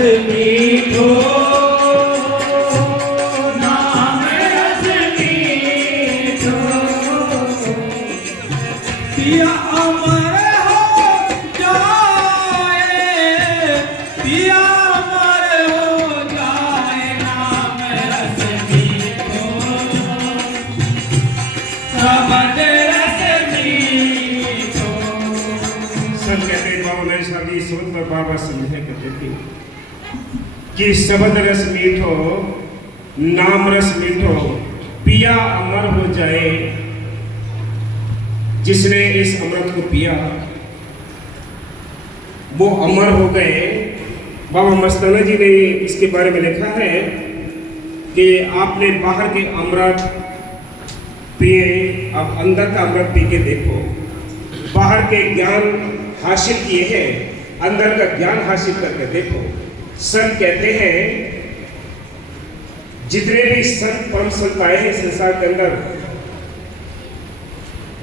मीठो, नाम रस मीठो, पिया अमर हो जाए, पिया अमर हो जाए, नाम रस मीठो, शब्द रस मीठो। सब कहते हैं बाबा नरेश जी शब्द पर बाबा समझे कहते थे कि शब्द रस मीठो, नाम रस मीठो, पिया अमर हो जाए। जिसने इस अमृत को पिया वो अमर हो गए। बाबा मस्ताना जी ने इसके बारे में लिखा है कि आपने बाहर के अमृत पिए, अब अंदर का अमृत पी के देखो। बाहर के ज्ञान हासिल किए हैं, अंदर का ज्ञान हासिल करके देखो। संत कहते हैं जितने भी संत परम संत आए हैं संसार के अंदर,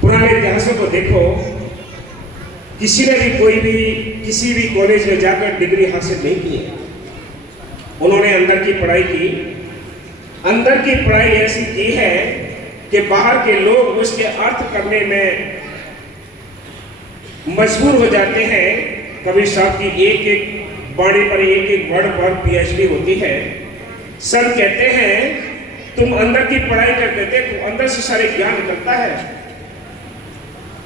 पुराने इतिहासों को देखो, किसी ने भी कोई भी किसी भी कॉलेज में जाकर डिग्री हासिल नहीं की है। उन्होंने अंदर की पढ़ाई की। अंदर की पढ़ाई ऐसी की है कि बाहर के लोग उसके अर्थ करने में मजबूर हो जाते हैं। कबीर साहब की एक एक बाणी पर एक एक वर्ड पर पीएचडी होती है। सर कहते हैं तुम अंदर की पढ़ाई करते थे तो अंदर से सारे ज्ञान निकलता है।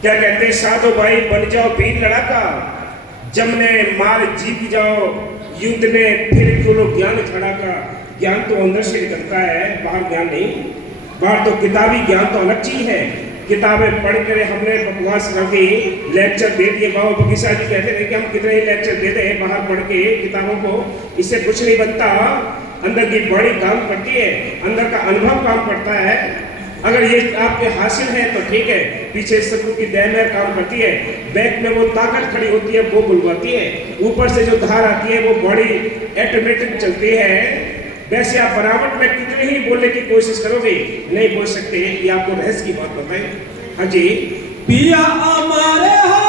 क्या कहते हैं साधो भाई बन जाओ वीर लड़ाका, जमने मार जीत जाओ युद्ध में फिर खोलो ज्ञान खड़ा का। ज्ञान तो अंदर से निकलता है, बाहर ज्ञान नहीं। बाहर तो किताबी ज्ञान तो अलग चीज है। किताबें पढ़ कर हमने बकवास कर दी, लेक्चर दे दिए। बाबा बगीचा जी कहते थे कि हम कितने ही लेक्चर देते हैं बाहर पढ़ के किताबों को, इससे कुछ नहीं बनता। अंदर की बॉडी काम करती है, अंदर का अनुभव काम करता है। अगर ये आपके हासिल है तो ठीक है, पीछे सतगुरु की दया काम करती है। बैक में वो ताकत खड़ी होती है, वो बुलवाती है। ऊपर से जो धार आती है वो बॉडी ऑटोमेटिक चलती है। वैसे आप बनावट में कितने ही बोलने की कोशिश करोगे नहीं बोल सकते। ये आपको रहस्य की बात बताएं। हाँ जी, पिया अमर हो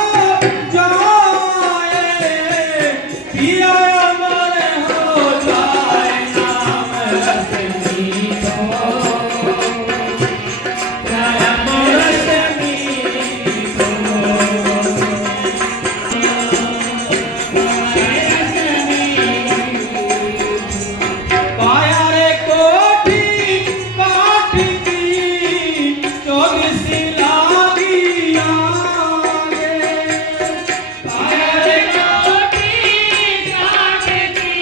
जाए, पिया अमर हो जाए, नाम रस मीठो, नाम रस मीठो, पाया रे कोठी काठ की, चौबीस लागी आगे, पाया रे कोठी काठ की,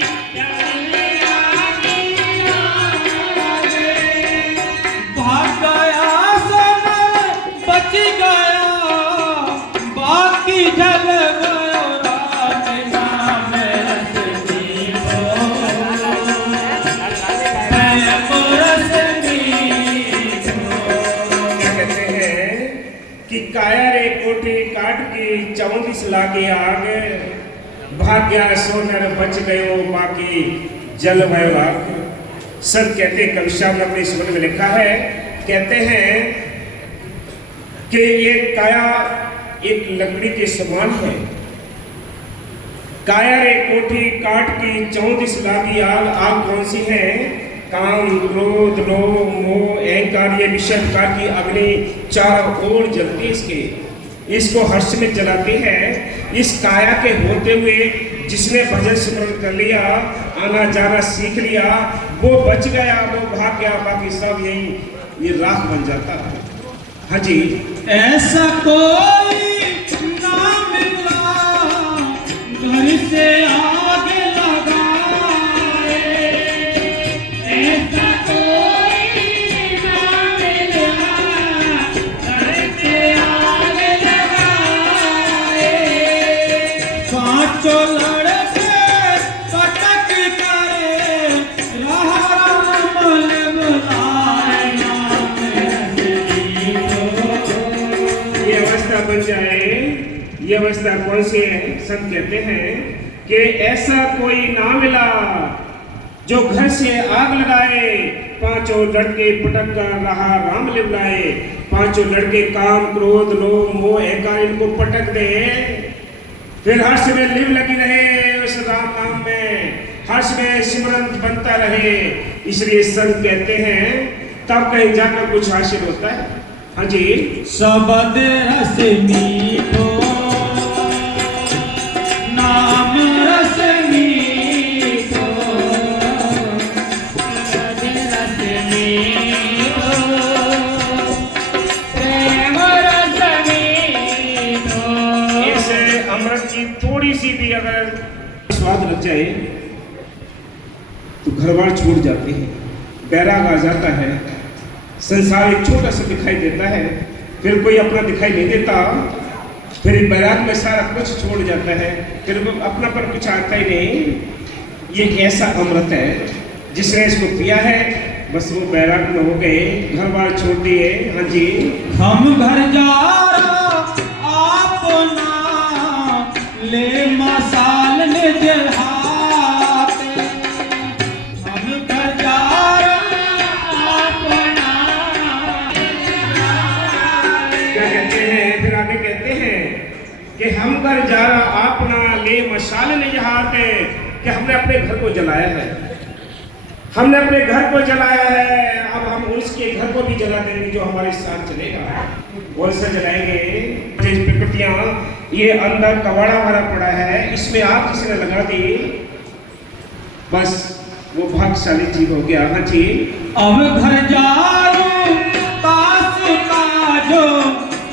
चौबीस लागी आगे, भाग गया समय बच गया, बाकी जल गयो रात, नाम रस मीठो, नाम रस मीठो। क्या कहते हैं कि काया रे कोठी काट की 34 लागे आग, भाग्या सोनर बच गयो बाकी जल भयो राख। संत कहते हैं, कवि साहब ने अपने शब्द में लिखा है, कहते हैं कि ये काया एक लकड़ी के समान है। काया रे कोठी काट की 34 लागी आग। आग कौन सी है? काम क्रोध लोभ मोह अहंकार, ये विषय प्रकार की अग्नि चारों ओर जलती है। इसको हर्ष में जलाती है। इस काया के होते हुए जिसने भजन सिमरन कर लिया, आना जाना सीख लिया, वो बच गया, वो भाग गया, बाकी सब यही ये राख बन जाता है। हाँ जी, ऐसा कोई ना मिला घर से आगे लगाए, ऐसा कोई ना मिला घर से आगे लगाए, पांचों लड़के पटक करे राह राम बुलाए, नाम रस मीठो। ये अवस्था बन जाए। ये अवस्था कौन सी है? संत कहते हैं कि ऐसा कोई ना मिला जो घर से आग लगाए, पांचों लड़के पटक कर रहा राम लिवलाए। पांचों लड़के काम क्रोध लोभ मोह अहंकार इनको पटक दे, फिर हर्ष में लिव लगी रहे, यश राम नाम में, हर्ष में सिमरन बनता रहे। इसलिए संत कहते हैं तब कहीं जाकर कुछ हासिल होता है। हाँ जी, शब्द रस मीठो, नाम रस मीठो, शब्द रस मीठो, प्रेम रस मीठो। इस अमृत की थोड़ी सी भी अगर स्वाद लग जाए तो घर बार छूट जाते हैं, बैराग आ जाता है, संसार एक छोटा सा दिखाई देता है, फिर कोई अपना दिखाई नहीं देता, फिर बैराग में सारा कुछ छोड़ जाता है, फिर अपना पर कुछ आता ही नहीं। ये एक ऐसा अमृत है जिसने इसको पिया है, बस वो बैराग में हो गए, घर बार छोड़ दिए। हाँ जी, हम घर जा अपना ले मसाल निज हाथ, हम घर जा अपना। क्या कहते हैं फिर आगे कहते हैं कि हम घर जा रहा अपना ले मशाल निज हाथ, कि हमने अपने घर को जलाया है, हमने अपने घर को जलाया है, अब हम उसके घर को भी जला देंगे जो हमारे साथ चलेगा। कौन सा जलाएंगे? जिस प्रकृतियां ये अंदर कबाड़ा भरा पड़ा है, इसमें आग किसी ने लगा दी, बस वो भाग्यशाली जीव हो गया। हाँ जी, अब घर जाऊं पास का जो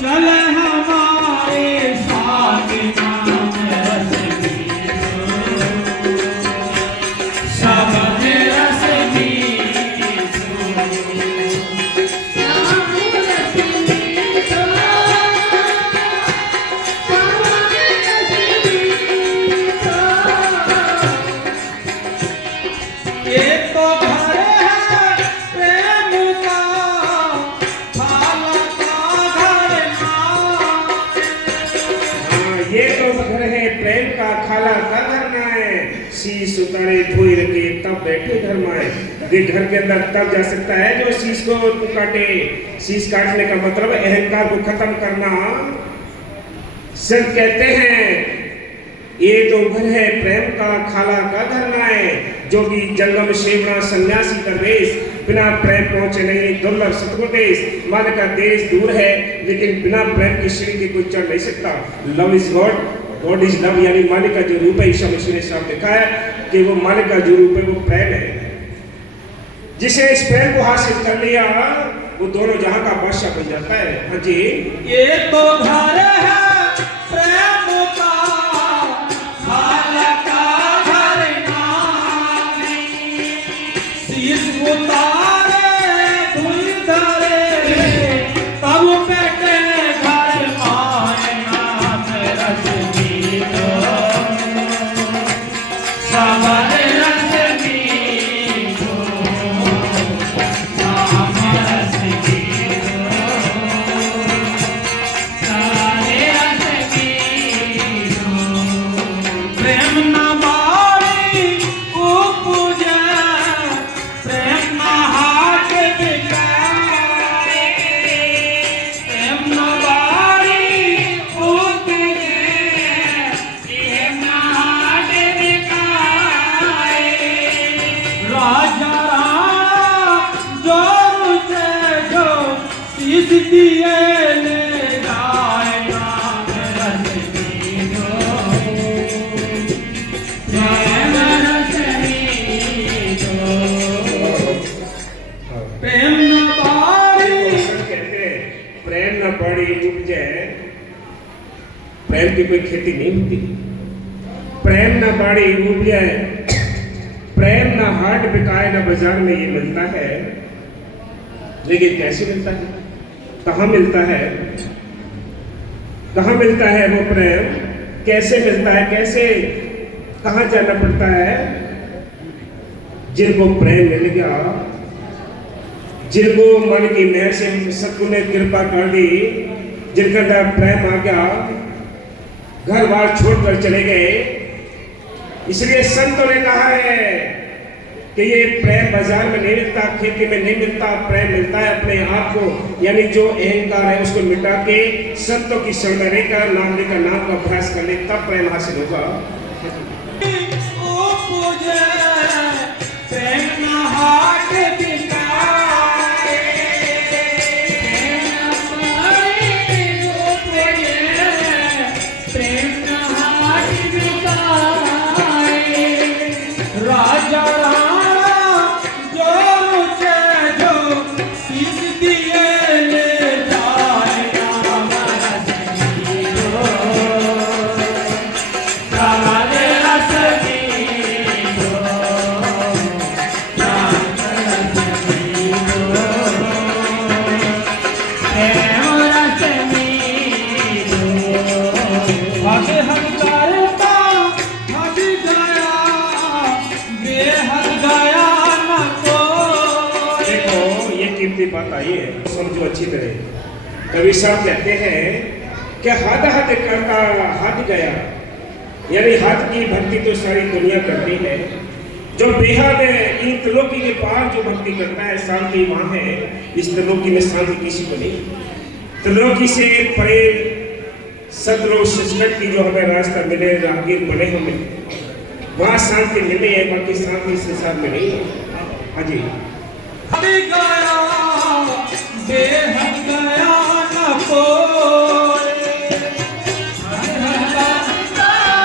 चले हमारे साथ, नाम रस मीठो, शब्द रस मीठो, नाम रस मीठो, शब्द रस मीठो। ये तो घर है प्रेम का, खाला का घर ना। ये तो घर है प्रेम का, खाला का घर ना है, शीश उतारे धोई रखे तब बैठे घर माए। ये घर के अंदर तब जा सकता है जो शीश को काटे। शीश काटने का मतलब अहंकार को खत्म करना। संत कहते हैं ये तो घर है प्रेम का, खाला का घर ना है, जो कि जंगम सेवना सन्यासी का देश, बिना प्रेम पहुंचे नहीं दुर्लभ सतगुण देश। मन का देश दूर है लेकिन बिना प्रेम की सीढ़ी की कोई चढ़ नहीं सकता। Love is God, God is love, यानी मन का जो रूप है ईसा मसीह ने साफ देखा है कि वो मन का जो रूप है वो प्रेम है। जिसे इस प्रेम को हासिल कर लिया वो दोनों जहां का बादशाह बन जाता है। हाँ जी, ये तो घर है प्रेम का, खाला का घर ना। शीश उतारे धुल धरे तब बैठे घर आए, नाम रस मीठो, शब्द रस मीठो, नाम रस मीठो, सारे रस मीठो। प्रेम न बारी उपजे, प्रेम न हाथ बिकाए, प्रेम न बारी उपजे, प्रेम न हाथ बिकाए। राजा राणा जोर से जो शीश दिए ले जाए, नाम रस मीठो, प्रेम रस मीठो, प्रेम न बारी। संत कहते हैं प्रेम न बड़ी उपजे, प्रेम की कोई खेती नहीं होती। प्रेम न बाड़ी उपजे, प्रेम न हाट बिकाए, न बाजार में ये मिलता है। लेकिन कैसे मिलता है, कहाँ मिलता है, कहाँ मिलता है वो प्रेम, कैसे मिलता है, कैसे कहाँ जाना पड़ता है? जिनको प्रेम मिल गया, जिनको मन की मेहर से सतगुरु ने कृपा कर दी, जिनका अंदर प्रेम आ गया, घर बार छोड़कर चले गए। इसलिए संतों ने कहा है कि ये प्रेम बाजार में नहीं मिलता, खेती में नहीं मिलता, प्रेम मिलता है अपने आप को, यानी जो अहंकार है उसको मिटा के संतों की शरण में रहकर नाम लेकर नाम का अभ्यास कर ले, तब प्रेम हासिल होगा। प्रेम न हाट बिकाए, प्रेम न पाए जो बोले, प्रेम न हाट बिकाए। राजा राणा जो रुचे जो शीश दिए ले जाए, राम रस मीठो, राम रस मीठो, राम रस मीठो, प्रेम रस मीठो। हद हद करता हद गया, बेहद गया न कोई। देखो ये कीमती बात आई है, समझो अच्छी तरह। कवि साहब कहते हैं कि हद हद करता हद गया, यानी हद की भक्ति तो सारी दुनिया करती है। जो बेहद इन त्रिलोकी के पार जो भक्ति करता है, शांति वहाँ है। इस त्रिलोकी में शांति किसी को नहीं। त्रिलोकी से परे सतलोक सचखंड की जो हमें रास्ता मिले, राहगीर बने हमें, वहाँ शांति मिली है, बाकी शांति संसार में नहीं है। हाँ जी, हद गया बेहद गया न कोई, हद गया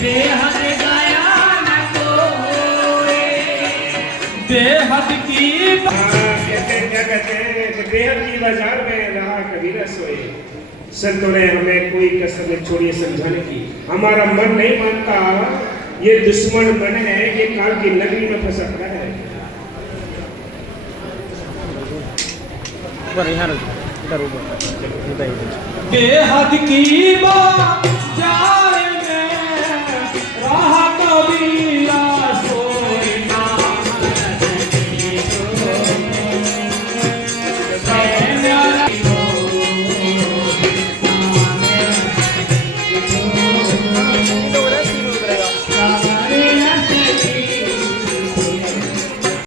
बेहद गया न कोई। बेहद की क्या कहते हैं कि बेहद की बाजार में रहा कबीरा सोए। संतों ने हमें कोई कसर नहीं छोड़ी समझाने की। हमारा मन नहीं मानता, ये दुश्मन मन है, ये काल की नगरी में फंसा पड़ा है। बेहद की बाजार में राह